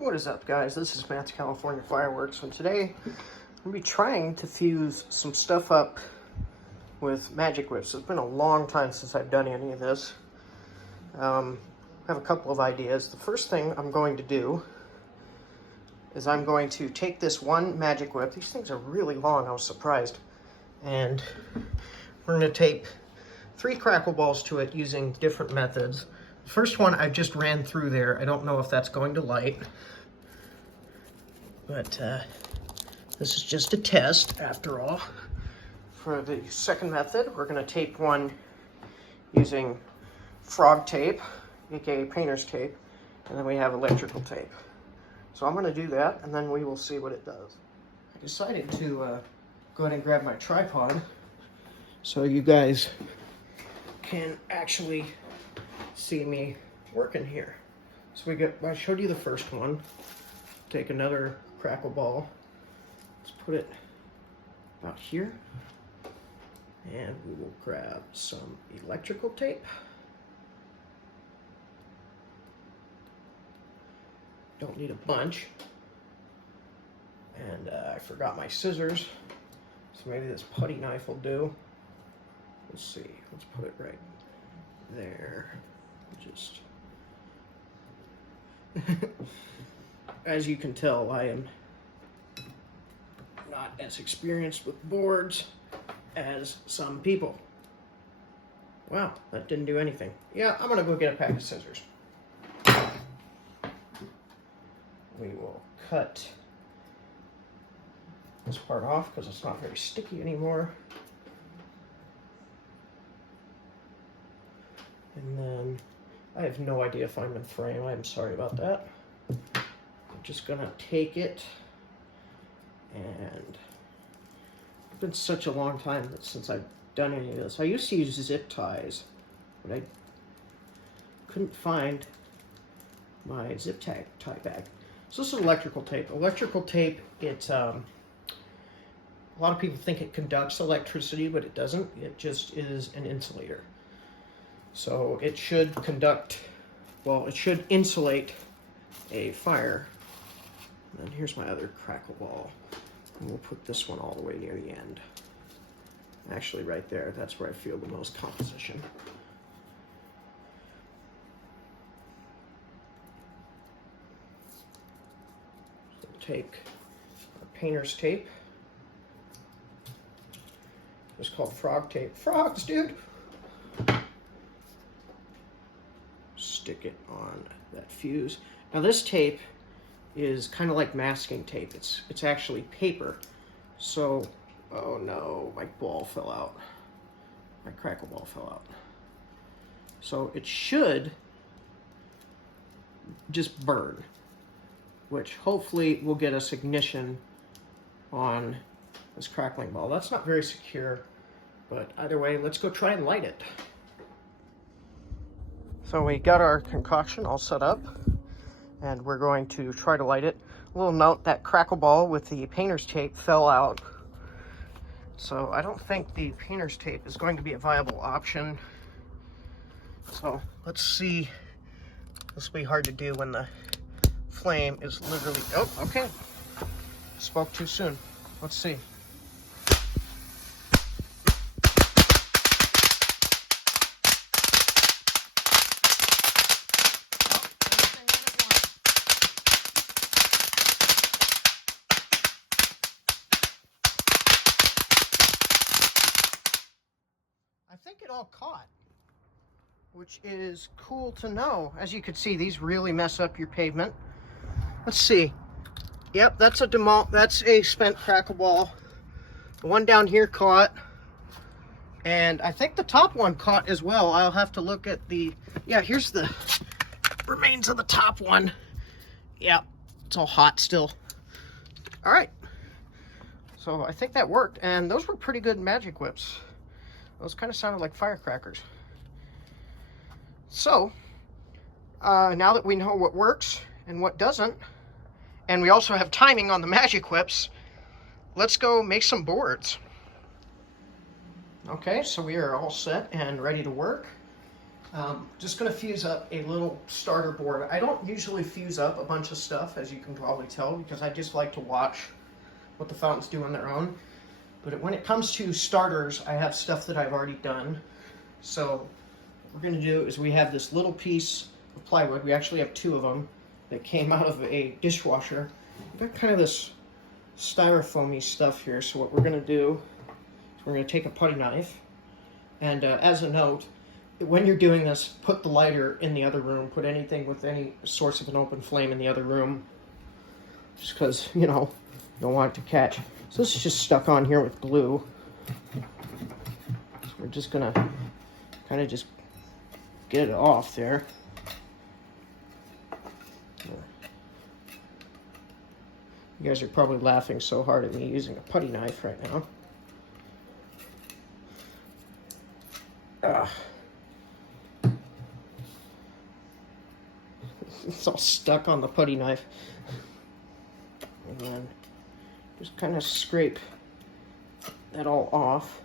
What is up, guys? This is Matt's California Fireworks, and today I'm going to be trying to fuse some stuff up with magic whips. It's been a long time since I've done any of this. I have a couple of ideas. The first thing I'm going to do is I'm going to take this one magic whip. These things are really long, I was surprised. And we're going to tape 3 crackle balls to it using different methods. The first one I just ran through there. I don't know if that's going to light. But this is just a test, after all. For the second method, we're going to tape one using frog tape, aka painter's tape, and then we have electrical tape. So I'm going to do that, and then we will see what it does. I decided to go ahead and grab my tripod so you guys can actually see me working here. So I showed you the first one. Take another crackle ball. Let's put it about here. And we will grab some electrical tape. Don't need a bunch. And I forgot my scissors. So maybe this putty knife will do. Let's see. Let's put it right there. Just as you can tell, I am not as experienced with boards as some people. Wow, that didn't do anything. Yeah, I'm gonna go get a pack of scissors. We will cut this part off because it's not very sticky anymore. And then I have no idea if I'm in frame. I'm sorry about that. I'm just gonna take it, and it's been such a long time since I've done any of this. I used to use zip ties, but I couldn't find my zip tie bag. So this is electrical tape. Electrical tape, it's a lot of people think it conducts electricity, but it doesn't. It just is an insulator. So it should it should insulate a fire. And then here's my other crackle ball. And we'll put this one all the way near the end. Actually, right there, that's where I feel the most composition. So we'll take our painter's tape. It's called frog tape. Frogs, dude! Stick it on that fuse. Now this tape is kind of like masking tape. It's actually paper. So, oh no, my ball fell out. My crackle ball fell out. So it should just burn, which hopefully will get us ignition on this crackling ball. That's not very secure, but either way, let's go try and light it. So we got our concoction all set up, and we're going to try to light it. A little note, that crackle ball with the painter's tape fell out. So I don't think the painter's tape is going to be a viable option. So let's see. This will be hard to do when the flame is literally, oh, okay. Spoke too soon. Let's see. I think it all caught, which is cool to know. As you can see, these really mess up your pavement. Let's see. Yep, that's a spent crackle ball. The one down here caught, and I think the top one caught as well. I'll have to look at the, yeah, here's the remains of the top one. Yeah, it's all hot still. All right, so I think that worked, and those were pretty good magic whips. Those kind of sounded like firecrackers. So, now that we know what works and what doesn't, and we also have timing on the magic whips, let's go make some boards. Okay, so we are all set and ready to work. Just going to fuse up a little starter board. I don't usually fuse up a bunch of stuff, as you can probably tell, because I just like to watch what the fountains do on their own. But when it comes to starters, I have stuff that I've already done. So what we're going to do is we have this little piece of plywood. We actually have 2 of them that came out of a dishwasher. We've got kind of this styrofoamy stuff here. So what we're going to do is we're going to take a putty knife. And as a note, when you're doing this, put the lighter in the other room. Put anything with any source of an open flame in the other room. Just because, you know, you don't want it to catch. So this is just stuck on here with glue. So we're just going to kind of just get it off there. You guys are probably laughing so hard at me using a putty knife right now. It's all stuck on the putty knife. And then just kind of scrape that all off.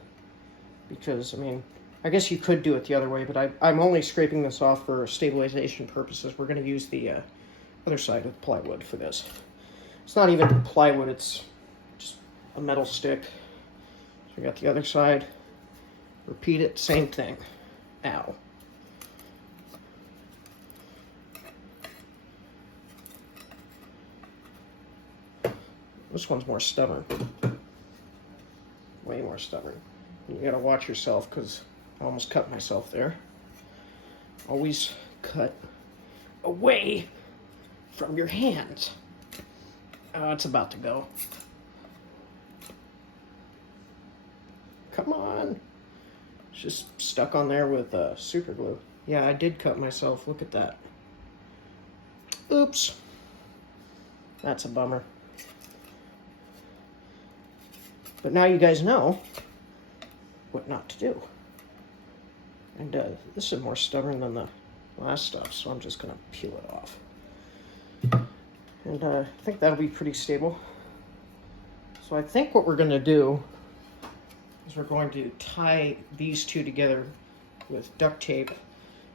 Because, I mean, I guess you could do it the other way, but I'm only scraping this off for stabilization purposes. We're going to use the other side of the plywood for this. It's not even plywood, it's just a metal stick. So we got the other side. Repeat it, same thing. Ow. This one's more stubborn. Way more stubborn. You gotta watch yourself because I almost cut myself there. Always cut away from your hands. Oh, it's about to go. Come on. It's just stuck on there with super glue. Yeah, I did cut myself. Look at that. Oops. That's a bummer. But now you guys know what not to do. And this is more stubborn than the last stuff, so I'm just going to peel it off. And I think that'll be pretty stable. So I think what we're going to do is we're going to tie these 2 together with duct tape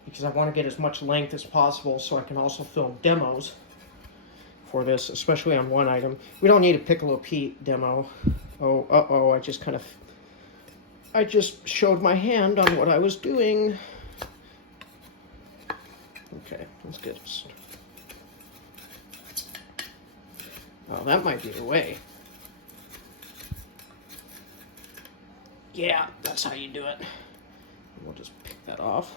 because I want to get as much length as possible so I can also film demos for this, especially on one item. We don't need a Piccolo Pete demo. Oh, uh-oh, I just showed my hand on what I was doing. Okay, let's get this. Oh, that might be the way. Yeah, that's how you do it. We'll just pick that off.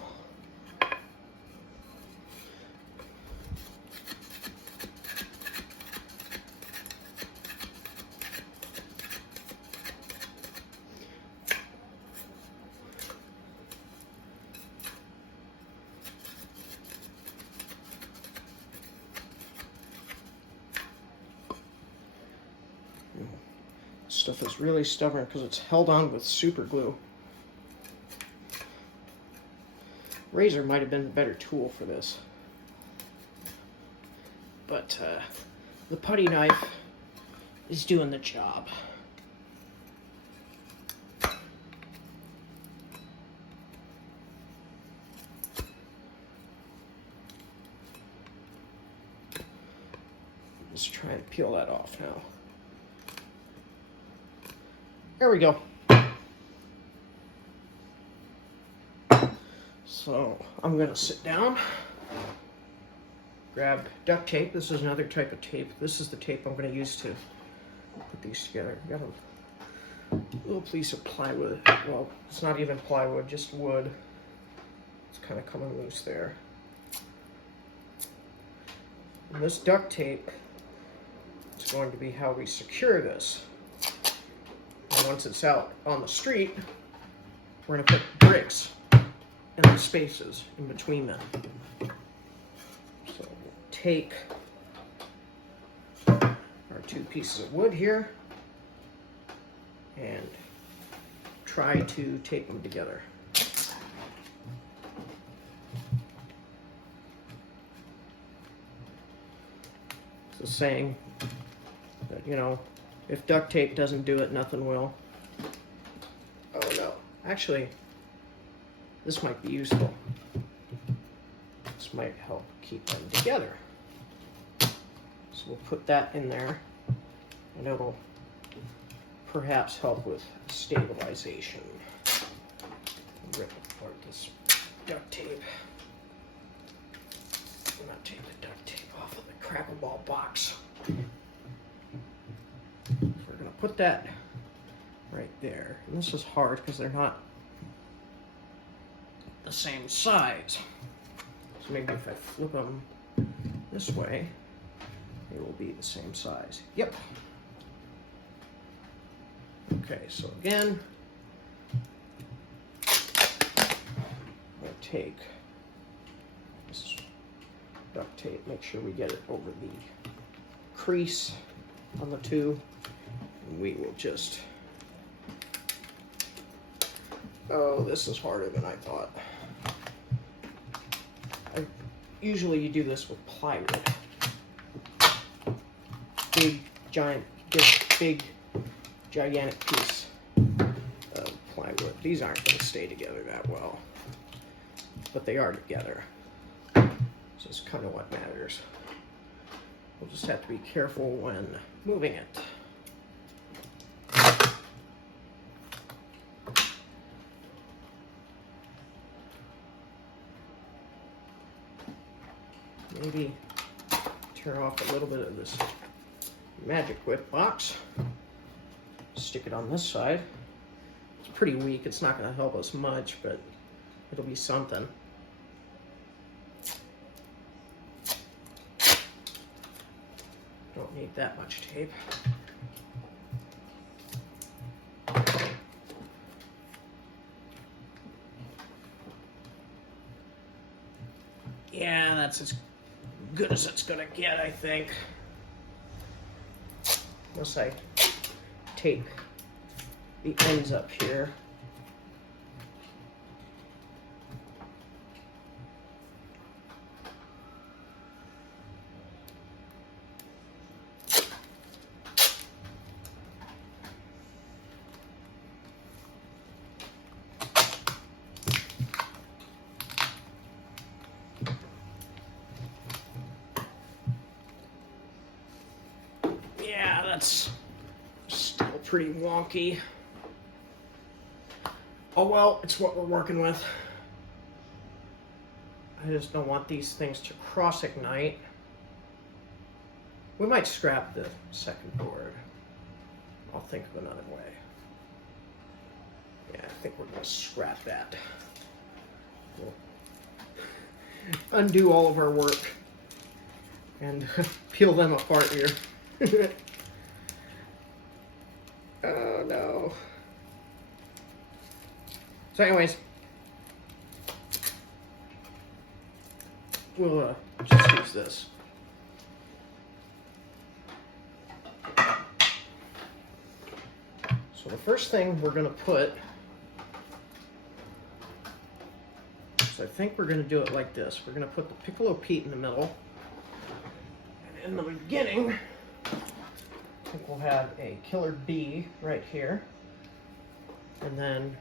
Stuff is really stubborn because it's held on with super glue. Razor might have been a better tool for this. But the putty knife is doing the job. Let's try and peel that off now. There we go. So I'm gonna sit down, grab duct tape. This is another type of tape. This is the tape I'm gonna use to put these together. Got a little piece of plywood. Well, it's not even plywood, just wood. It's kind of coming loose there. And this duct tape is going to be how we secure this. And once it's out on the street, we're going to put bricks in the spaces in between them. So we'll take our 2 pieces of wood here and try to tape them together. It's a saying that, you know, if duct tape doesn't do it, nothing will. Oh no. Actually, this might be useful. might help keep them together. So we'll put that in there, and it'll perhaps help with stabilization. Rip apart this duct tape. I'm not taking the duct tape off of the Crackle Ball box. We're going to put that right there. And this is hard because they're not the same size. So maybe if I flip them this way, they will be the same size. Yep. Okay, so again, we'll take this duct tape, make sure we get it over the crease on the two. And we will just, oh, this is harder than I thought. Usually you do this with plywood. Big, gigantic piece of plywood. These aren't going to stay together that well, but they are together. So it's kind of what matters. We'll just have to be careful when moving it. Maybe turn off a little bit of this Magic Whip box. Stick it on this side. It's pretty weak. It's not going to help us much, but it'll be something. Don't need that much tape. Yeah, that's as good as it's gonna get, I think. Unless I tape the ends up here. That's still pretty wonky. Oh well, it's what we're working with. I just don't want these things to cross-ignite. We might scrap the second board. I'll think of another way. Yeah, I think we're going to scrap that. We'll undo all of our work and peel them apart here. Oh no. So anyways, we'll just use this. So the first thing we're going to put, so I think we're going to do it like this. We're going to put the Piccolo Pete in the middle. And in the beginning, I think we'll have a Killer Bee right here. And then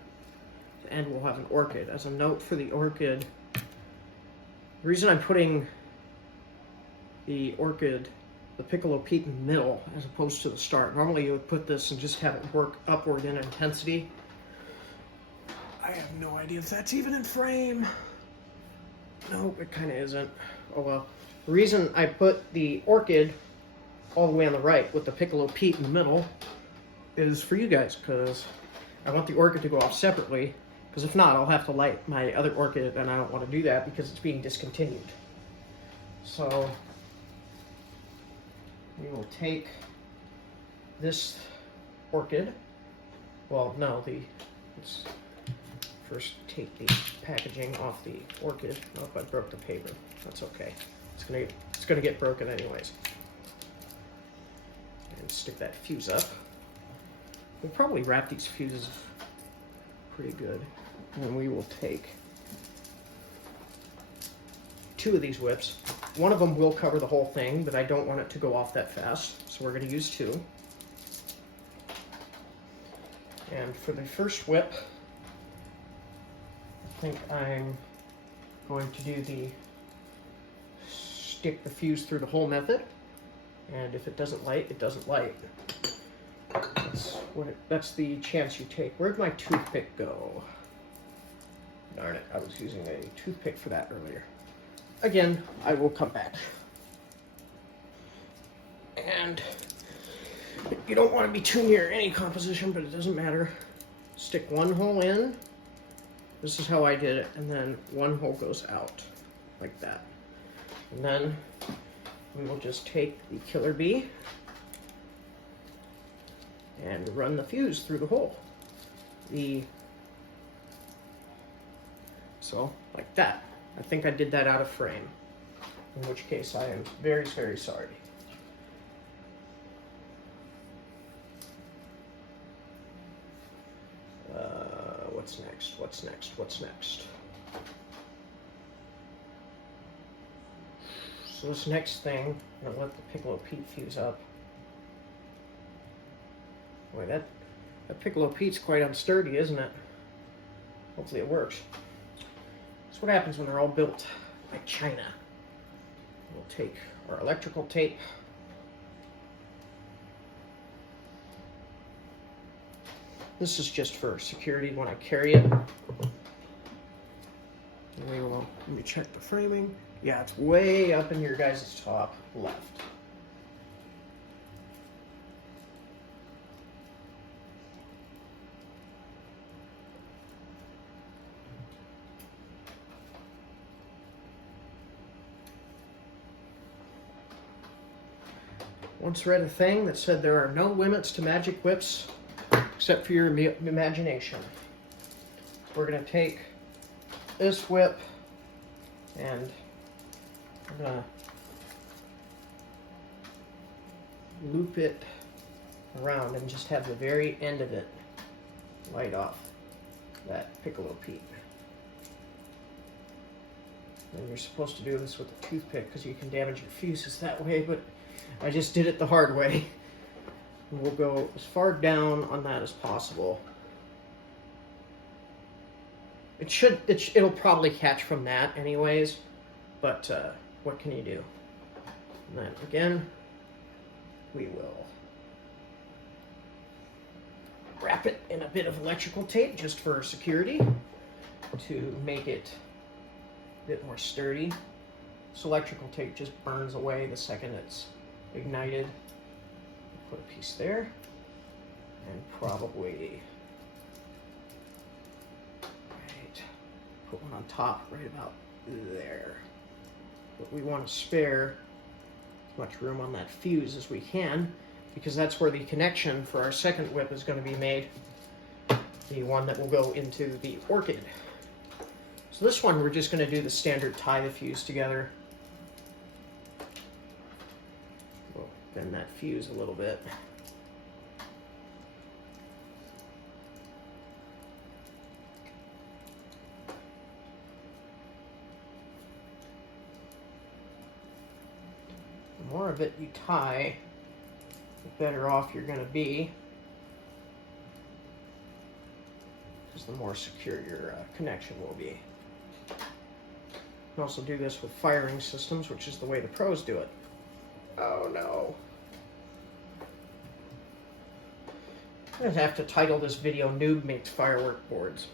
at the end we'll have an orchid. As a note for the orchid, the reason I'm putting the orchid, the Piccolo Pete in the middle as opposed to the start. Normally you would put this and just have it work upward in intensity. I have no idea if that's even in frame. Nope, it kind of isn't. Oh well. The reason I put the orchid all the way on the right with the Piccolo Pete in the middle is for you guys, because I want the orchid to go off separately, because if not, I'll have to light my other orchid, and I don't want to do that because it's being discontinued. So we will take this orchid. Well, no, let's first take the packaging off the orchid. Oh, I broke the paper. That's okay. It's gonna get broken anyways. And stick that fuse up. We'll probably wrap these fuses pretty good. And we will take 2 of these whips. One of them will cover the whole thing, but I don't want it to go off that fast, so we're going to use 2. And for the first whip, I think I'm going to do the stick the fuse through the hole method. And if it doesn't light, it doesn't light. That's the chance you take. Where'd my toothpick go? Darn it, I was using a toothpick for that earlier. Again, I will come back. And you don't want to be too near any composition, but it doesn't matter. Stick one hole in. This is how I did it. And then one hole goes out, like that. And then we will just take the killer bee and run the fuse through the hole. So, like that. I think I did that out of frame, in which case I am very, very sorry. What's next? What's next? What's next? So this next thing, I'm gonna let the Piccolo Pete fuse up. Boy, that Piccolo Pete's quite unsturdy, isn't it? Hopefully it works. That's what happens when they're all built like China. We'll take our electrical tape. This is just for security when I carry it. And let me check the framing. Yeah, it's way up in your guys' top left. Once read a thing that said there are no limits to magic whips except for your imagination. We're going to take this whip and I'm going to loop it around and just have the very end of it light off that Piccolo Pete. And you're supposed to do this with a toothpick because you can damage your fuses that way, but I just did it the hard way. And we'll go as far down on that as possible. It'll probably catch from that anyways, but what can you do? And then again, we will wrap it in a bit of electrical tape just for security to make it a bit more sturdy. So electrical tape just burns away the second it's ignited. Put a piece there, and probably put one on top right about there. But we want to spare as much room on that fuse as we can, because that's where the connection for our second whip is going to be made, the one that will go into the orchid. So this one we're just going to do the standard tie the fuse together. We'll bend that fuse a little bit. The more of it you tie, the better off you're going to be, because the more secure your connection will be. You can also do this with firing systems, which is the way the pros do it. Oh no. I'm going to have to title this video, Noob Makes Firework Boards.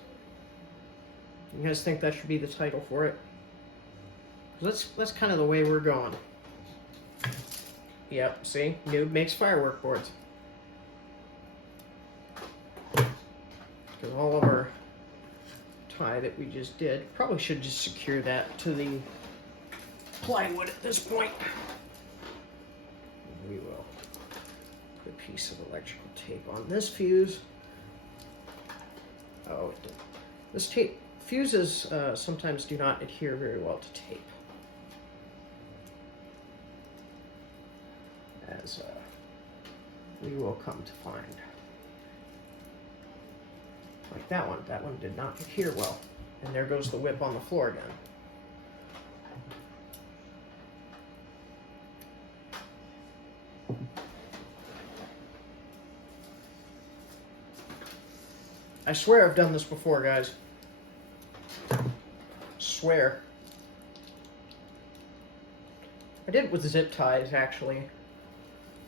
You guys think that should be the title for it? That's kind of the way we're going. Yep, see? Noob makes firework boards. Because all of our tie that we just did, probably should just secure that to the plywood at this point. And we will put a piece of electrical tape on this fuse. Oh, it did. This tape, fuses sometimes do not adhere very well to tape. As we will come to find. Like that one did not adhere well. And there goes the whip on the floor again. I swear I've done this before, guys. Swear. I did it with zip ties actually,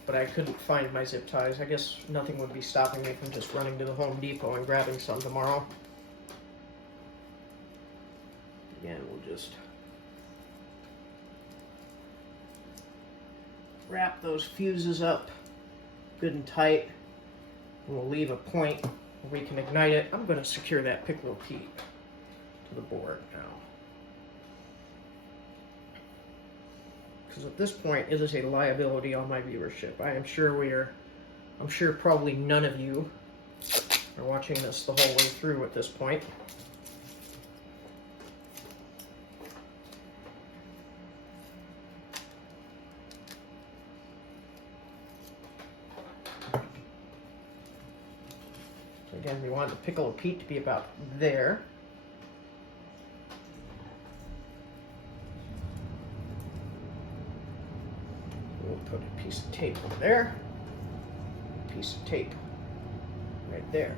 but I couldn't find my zip ties. I guess nothing would be stopping me from just running to the Home Depot and grabbing some tomorrow. Again, we'll just wrap those fuses up good and tight, and we'll leave a point where we can ignite it. I'm going to secure that Piccolo Pete to the board now, because at this point it is a liability on my viewership. I'm sure probably none of you are watching this the whole way through at this point. Again, we want the Piccolo Pete to be about there. We'll put a piece of tape over there, a piece of tape right there.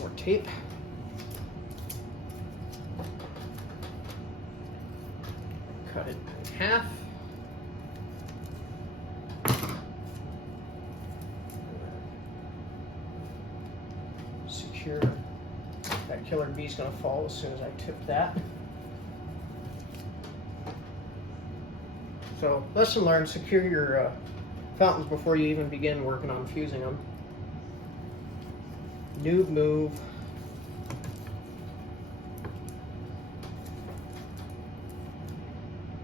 More tape. Cut it in half. Secure. That killer bee's gonna fall as soon as I tip that. So, lesson learned, secure your fountains before you even begin working on fusing them. Noob move.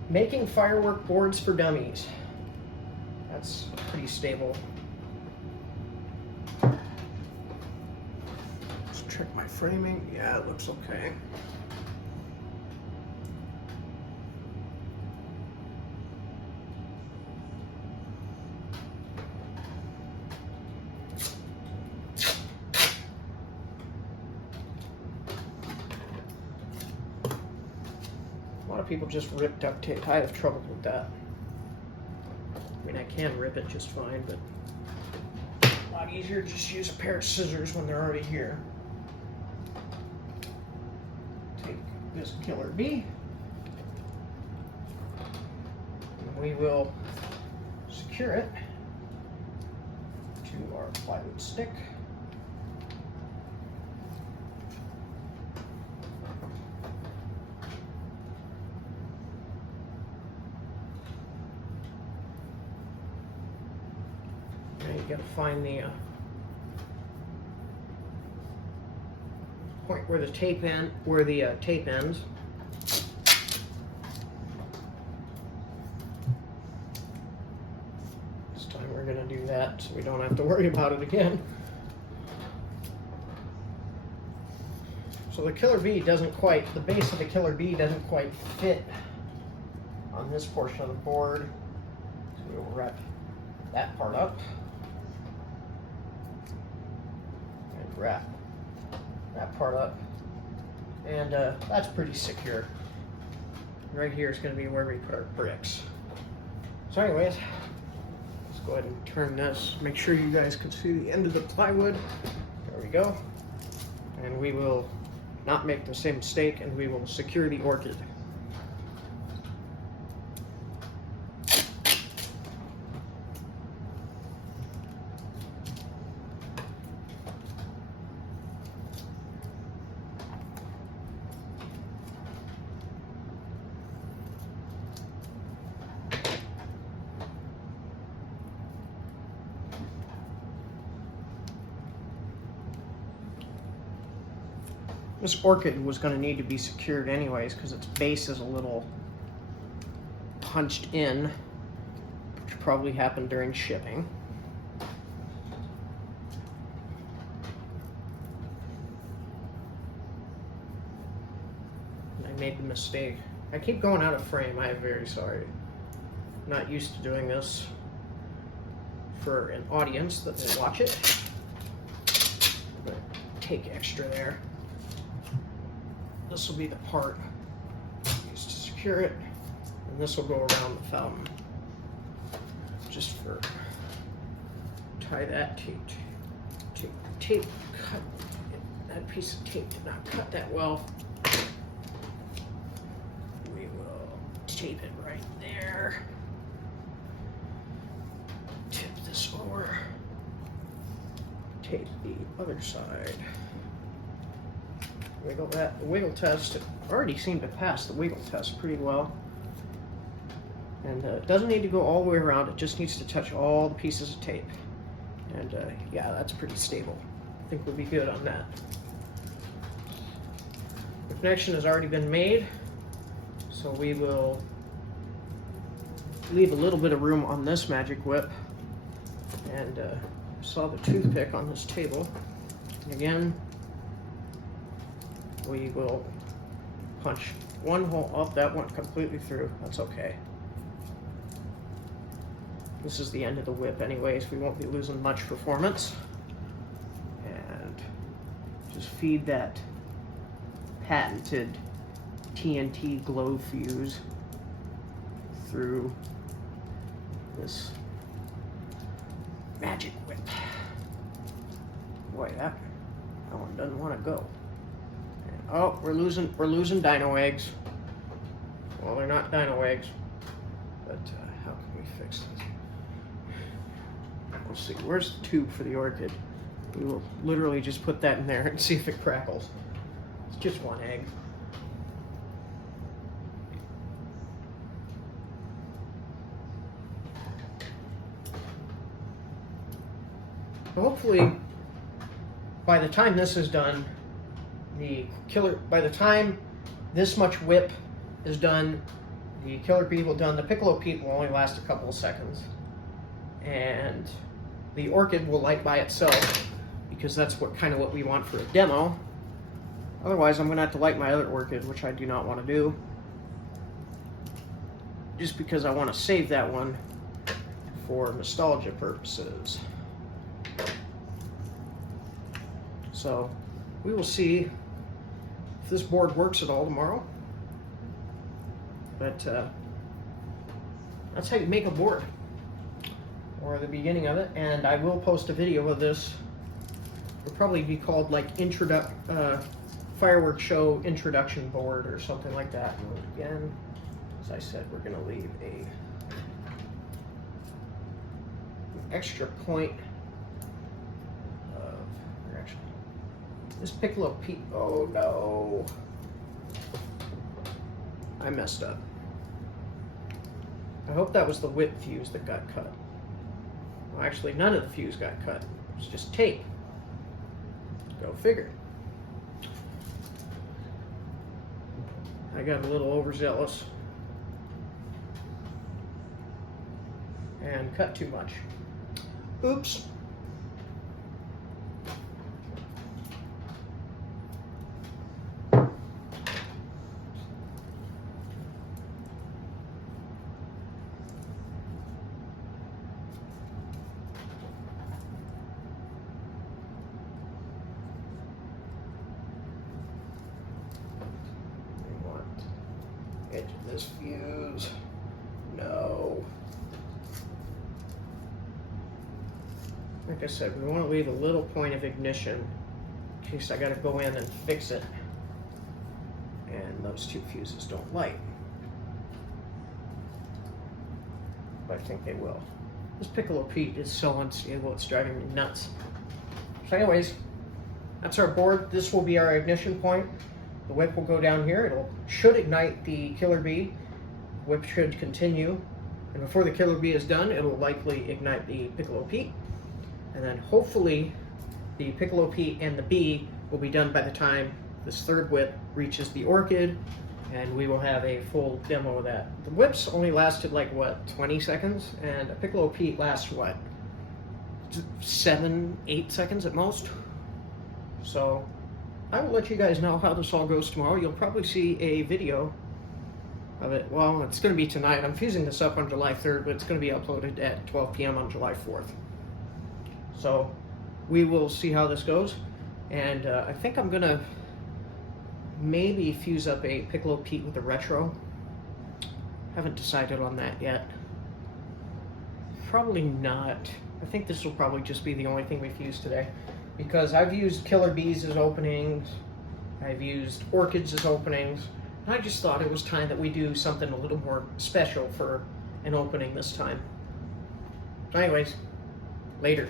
Making firework boards for dummies. That's pretty stable. Let's check my framing. Yeah, it looks okay. A lot of people just rip duct tape. I have trouble with that. I mean, I can rip it just fine, but a lot easier to just use a pair of scissors when they're already here. Take this killer bee, and we will secure it to our plywood stick. You gotta find the point where the tape ends. This time we're gonna do that so we don't have to worry about it again. So the killer bee the base of the killer bee doesn't quite fit on this portion of the board. So we will wrap that part up. Wrap that part up, and that's pretty secure. Right here is going to be where we put our bricks. So anyways, let's go ahead and turn this, make sure you guys can see the end of the plywood. There we go. And we will not make the same mistake, and we will secure the orchid. This orchid was going to need to be secured anyways because its base is a little punched in, which probably happened during shipping. And I made the mistake. I keep going out of frame. I am very sorry. I'm not used to doing this for an audience that will watch it. I'm going to take extra there. This will be the part used to secure it, and this will go around the fountain just to tie that tape. Tape cut. That piece of tape did not cut that well. We will tape it right there. Tip this over. Tape the other side. Wiggle that. The wiggle test already seemed to pass the wiggle test pretty well. And it doesn't need to go all the way around, it just needs to touch all the pieces of tape. And yeah, that's pretty stable. I think we'll be good on that. The connection has already been made, so we will leave a little bit of room on this magic whip. And saw the toothpick on this table. And again, we will punch one hole up. That went completely through. That's okay. This is the end of the whip anyways. We won't be losing much performance. And just feed that patented TNT glow fuse through this magic whip. Boy, that one doesn't want to go. And, oh, we're losing dino eggs. Well, they're not dino eggs, but how can we fix this? We'll see. Where's the tube for the orchid? We will literally just put that in there and see if it crackles. It's just one egg. Hopefully, by the time this is done, by the time this much whip is done, the Killer Bee will done. The Piccolo Pete will only last a couple of seconds. And the orchid will light by itself, because that's what we want for a demo. Otherwise, I'm going to have to light my other orchid, which I do not want to do. Just because I want to save that one for nostalgia purposes. So, we will see if this board works at all tomorrow. But that's how you make a board, or the beginning of it. And I will post a video of this. It'll probably be called like Firework Show Introduction Board or something like that. And again, as I said, we're going to leave an extra point of direction. This Piccolo Pete, oh no, I messed up. I hope that was the whip fuse that got cut. Well, actually, none of the fuse got cut. It was just tape. Go figure. I got a little overzealous and cut too much. Oops. Edge of this fuse. No. Like I said, we want to leave a little point of ignition in case I got to go in and fix it and those two fuses don't light. But I think they will. This Piccolo Pete is so unstable, it's driving me nuts. So anyways, that's our board. This will be our ignition point. The whip will go down here. It should ignite the Killer Bee. Whip should continue. And before the Killer Bee is done, it will likely ignite the Piccolo Pete. And then hopefully the Piccolo Pete and the Bee will be done by the time this third whip reaches the orchid, and we will have a full demo of that. The whips only lasted like, what, 20 seconds? And a Piccolo Pete lasts, what, 7-8 seconds at most? So I will let you guys know how this all goes tomorrow. You'll probably see a video of it. Well, it's going to be tonight. I'm fusing this up on July 3rd, but it's going to be uploaded at 12 p.m. on July 4th. So we will see how this goes. And I think I'm going to maybe fuse up a Piccolo Pete with a retro. Haven't decided on that yet. Probably not. I think this will probably just be the only thing we've used today. Because I've used killer bees as openings. I've used orchids as openings. And I just thought it was time that we do something a little more special for an opening this time. So anyways, later.